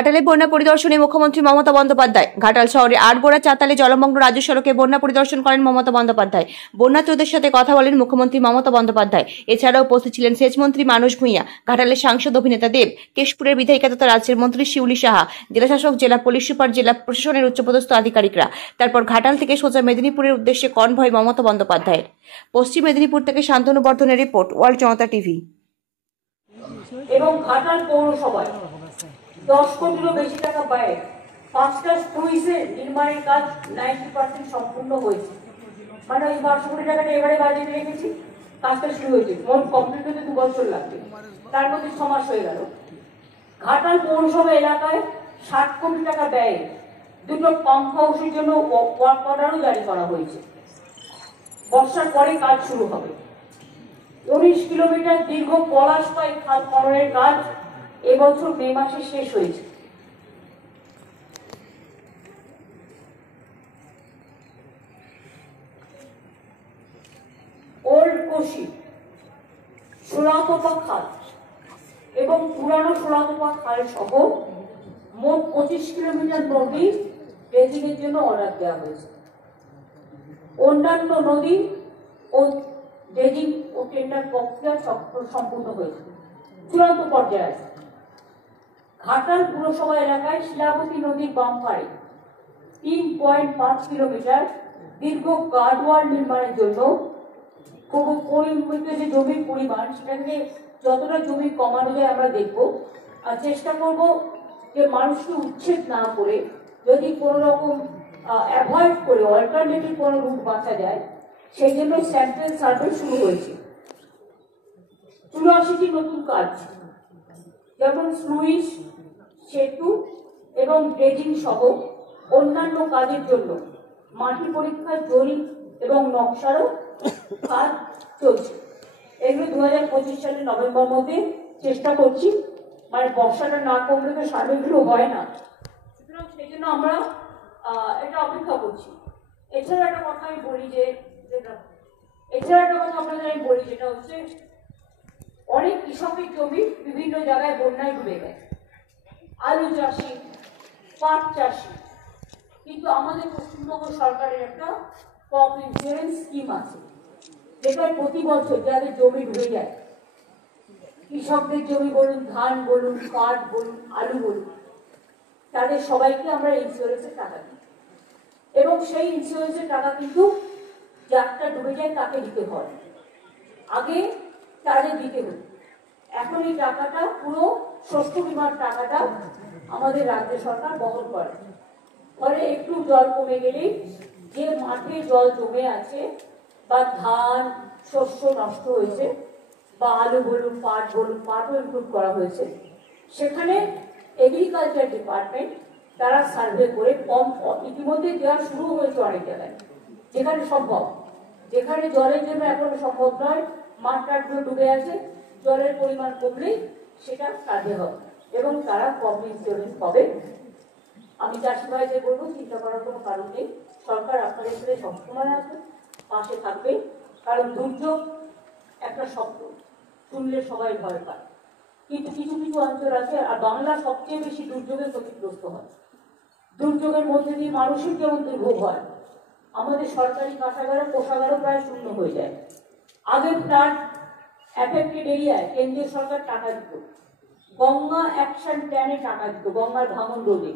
ঘাটালে বন্যা পরিদর্শনে মুখ্যমন্ত্রী মমতা বন্দ্যোপাধ্যায়। ঘাটাল শহরে আটগোড়া চাতালে জলমগ্ন রাজ্য সড়কে বন্যা পরিদর্শন করেন মমতা বন্দ্যোপাধ্যায়। বন্যাত্রদের সাথে কথা বলেন মুখ্যমন্ত্রী মমতা বন্দ্যোপাধ্যায়। এছাড়াও উপস্থিত ছিলেন সেচমন্ত্রী মানস ভূঁইয়া, ঘাটালের সাংসদ অভিনেতা দেব, কেশপুরের বিধায়িকা তথা রাজ্যের মন্ত্রী শিউলি সাহা, জেলাশাসক, জেলা পুলিশ সুপার, জেলা প্রশাসনের উচ্চপদস্থ আধিকারিকরা। তারপর ঘাটাল থেকে সোজা মেদিনীপুরের উদ্দেশ্যে কনভয় মমতা বন্দ্যোপাধ্যায়ের। পশ্চিম মেদিনীপুর থেকে শান্তনু বর্ধনের রিপোর্ট, ওয়ার্ল্ড জনতা টিভি। এবং ঘাটাল পৌরসভায় 10 কোটিরও বেশি টাকা ব্যয়ে 5টা স্টুইসের নির্মাণের কাজ 90% সম্পূর্ণ হয়েছে। মানে ওই 500 কোটি টাকাটা এবারে বাজেটে রেখেছি, কাজটা শুরু হয়েছে। মোট কমপ্লিট হতে 2 বছর লাগবে, তার মধ্যে 6 মাস হয়ে গেল। ঘাটাল পৌরসভা এলাকায় 60 কোটি টাকা ব্যয়ে 2টো পাম্প হাউসের জন্য ওয়ার্ক অর্ডারও জারি করা হয়েছে। বর্ষার পরে কাজ শুরু হবে। 19 কিলোমিটার দীর্ঘ পলাশপাই খাল খননের কাজ এবছর মে মাসে শেষ হয়েছে। ওল্ড কোশি, সোনাতোপা খাল এবং পুরানো সোনাতোপা খাল সহ মোট 25 কিলোমিটার নদী ড্রেজিং এর জন্য অর্ডার দেওয়া হয়েছে। অন্যান্য নদী ও ড্রেজিং ও টেন্ডার প্রক্রিয়া সম্পূর্ণ হয়েছে, চূড়ান্ত পর্যায়ে আছে। ঘাটাল পুরসভা এলাকায় শিলাবতী নদীর বাম পাড়ে 3.5 কিলোমিটার দীর্ঘ গার্ডওয়াল নির্মাণের জন্য খুব পরিমিত যে জমির পরিমাণ, সেটাকে যতটা জমি কমানো যায় আমরা দেখব, আর চেষ্টা করব যে মানুষকে উচ্ছেদ না করে যদি কোনো রকম অ্যাভয়েড করে অল্টারনেটিভ কোনো রুট বাঁচা যায়, সেই জন্য স্যাম্পল সার্ভে শুরু হয়েছে। 84টি নতুন কাজ, যেমন স্লুইস, সেতু এবং ড্রেজিং সহ অন্যান্য কাজের জন্য মাটি পরীক্ষা, জরিপ এবং নকশারও কাজ চলছে। এগুলো 2025 সালের নভেম্বর মধ্যে চেষ্টা করছি, মানে বর্ষাটা না কমলে তো সার্ভেগুলো হয় না, সুতরাং সেই জন্য আমরা এটা অপেক্ষা করছি। এছাড়া একটা কথা আমি বলি যেটা হচ্ছে অনেক কৃষকের জমি বিভিন্ন জায়গায় বন্যায় ডুবে গেছে, আলু চাষি, পাট চাষি, কিন্তু আমাদের পশ্চিমবঙ্গ সরকারের একটা ক্রপ ইন্স্যুরেন্স স্কিম আছে, যেটা প্রতি বছর যাদের জমি ডুবে যায়, কৃষকদের জমি বলুন, ধান বলুন, পাট বলুন, আলু বলুন, তাদের সবাইকে আমরা ইন্স্যুরেন্সের টাকা দিই। এবং সেই ইন্স্যুরেন্সের টাকা কিন্তু যারটা ডুবে যায় তাকে দিতে হয়, আগে তাদের দিতে হতো। এখন এই টাকাটা, পুরো শস্য বীমার টাকাটা আমাদের রাজ্য সরকার বহন করে। ফলে একটু জল কমে গেলেই, যে মাঠে জল জমে আছে বা ধান শস্য নষ্ট হয়েছে বা আলু বলুন, পাট বলুন, পাটও ইনক্লুড করা হয়েছে, সেখানে এগ্রিকালচার ডিপার্টমেন্ট তারা সার্ভে করে ইতিমধ্যে দেওয়া শুরু হয়েছে অনেক জায়গায়, যেখানে সম্ভব, যেখানে জলের জন্য এখনো সম্ভব নয়, মাঠ টাটগুলো ডুবে আছে, জলের পরিমাণ কমলেই সেটা সার্ভে হবে এবং তারা ক্রপ ইন্স্যুরেন্স পাবে। আমি চাষি ভাইদের বলবো, চিন্তা করার কোনো কারণ নেই, সরকার আপনাদের সাথে সবসময় আছে, পাশে থাকবে। কারণ দুর্যোগ একটা শব্দ শুনলে সবাই ভয় পায়, কিন্তু কিছু কিছু অঞ্চল আছে, আর বাংলা সবচেয়ে বেশি দুর্যোগের ক্ষতিগ্রস্ত হয়। দুর্যোগের মধ্যে দিয়ে মানুষের যেমন দুর্ভোগ হয়, আমাদের সরকারি কাঁচাগার, কোষাগারও প্রায় শূন্য হয়ে যায়। আগে ফ্লাড এফেক্টেড এরিয়ায় কেন্দ্রীয় সরকার টাকা দিত, গঙ্গা অ্যাকশন প্ল্যানে টাকা দিত, গঙ্গার ভাঙন রোধে,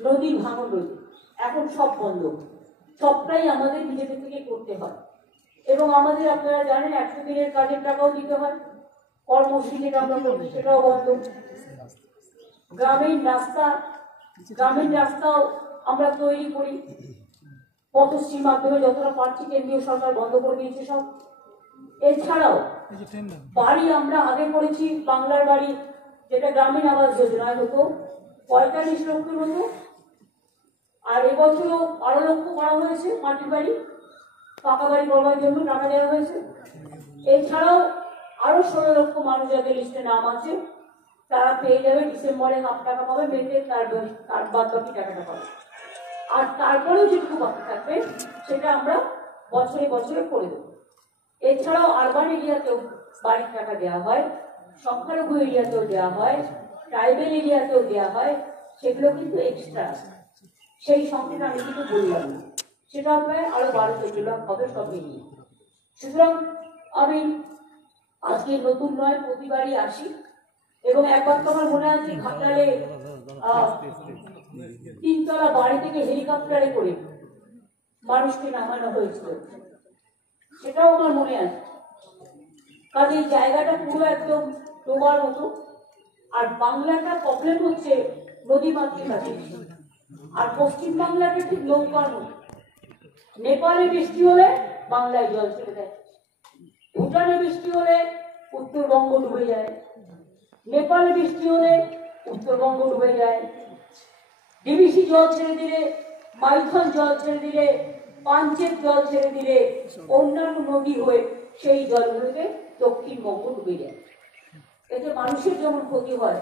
নদীর ভাঙন রোধে। এখন সব বন্ধ, সবটাই আমাদের নিজেদের থেকে করতে হয়। এবং আমাদের, আপনারা জানেন, 100 দিনের কাজের টাকাও দিতে হয়, কর্মশ্রী যেটা আমরা করি সেটাও বন্ধ। গ্রামীণ রাস্তাও আমরা তৈরি করি পথশ্রীর মাধ্যমে, যতটা পারছি কেন্দ্রীয় সরকার বন্ধ করে দিয়েছে সব। এছাড়াও বাড়ি আমরা আগে করেছি, বাংলার বাড়ি, যেটা গ্রামীণ আবাস যোজনায় হতো 45 লক্ষের মতো, আর এবছরও 12 লক্ষ করা হয়েছে মাটির বাড়ি, পাকা বাড়ি করবার জন্য টাকা দেওয়া হয়েছে। এছাড়াও আরো 16 লক্ষ মানুষ যাদের লিস্টে নাম আছে, তারা পেয়ে যাবে, ডিসেম্বরে হাফ টাকা পাবে, মেতে তার বাদ বাকি টাকাটা পাবে। আর তারপরেও যেটুকু বাকি থাকবে সেটা আমরা বছরে বছরে করে দেবো। এছাড়াও আরবান এরিয়াতেও বাড়ির টাকা দেওয়া হয়, সংখ্যালঘু এরিয়াতেও দেওয়া হয়, ট্রাইবেল এরিয়াতেও দেওয়া হয়, সেগুলো কিন্তু এক্সট্রা, সেই সংখ্যাটা আমি কিন্তু বললাম না, সেটা প্রায় আরো 12-14 লাখ হবে সব মিলিয়ে। সুতরাং আমি আজকে নতুন নয়, প্রতিবারই আসি এবং একবার তো আমার মনে আছে ঘাটালে 3তলা বাড়ি থেকে হেলিকপ্টারে করে মানুষকে নামানো হয়েছিল, সেটাও আমার মনে আছে। কাজে এই জায়গাটা পুরো একদম ডোবার মতো। আর বাংলাটা প্রবলেম হচ্ছে নদী মাতৃকাছে, আর পশ্চিম বাংলাটা ঠিক নৌকার মতো। নেপালে বৃষ্টি হলে বাংলায় জল ছেড়ে দেয়, ভুটানে বৃষ্টি হলে উত্তরবঙ্গ ডুবে যায়, নেপালে বৃষ্টি হলে উত্তরবঙ্গ ডুবে যায়, ডিবিসি জল ছেড়ে দিলে, মাইথন জল ছেড়ে দিলে, পাঞ্চেত জল ছেড়ে দিলে অন্যান্য নদী হয়ে সেই জলগুলোকে দক্ষিণবঙ্গ ডুবে যায়। এতে মানুষের যেমন ক্ষতি হয়,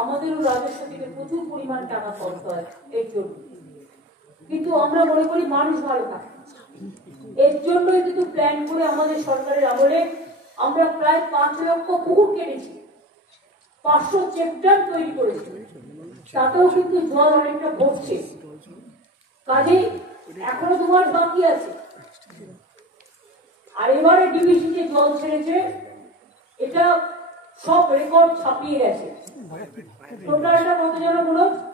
আমাদেরও রাজস্ব থেকে প্রচুর পরিমাণ টাকা খরচ হয় এর জন্য। কিন্তু আমরা মনে করি মানুষ ভালো থাকে, এর জন্যই কিন্তু প্ল্যান করে আমাদের সরকারের আমলে আমরা প্রায় 5 লক্ষ পুকুর কেটেছি, 500 চেকড্যাম তৈরি করেছি, তাতেও কিন্তু জল অনেকটা ভরছে। কাজেই এখনো 2 মাস বাকি আছে। আর এবারে ডিবিসি যে জল ছেড়েছে, এটা সব রেকর্ড ছাপিয়ে গেছে। টোটালটা কত যেন মনে হচ্ছে?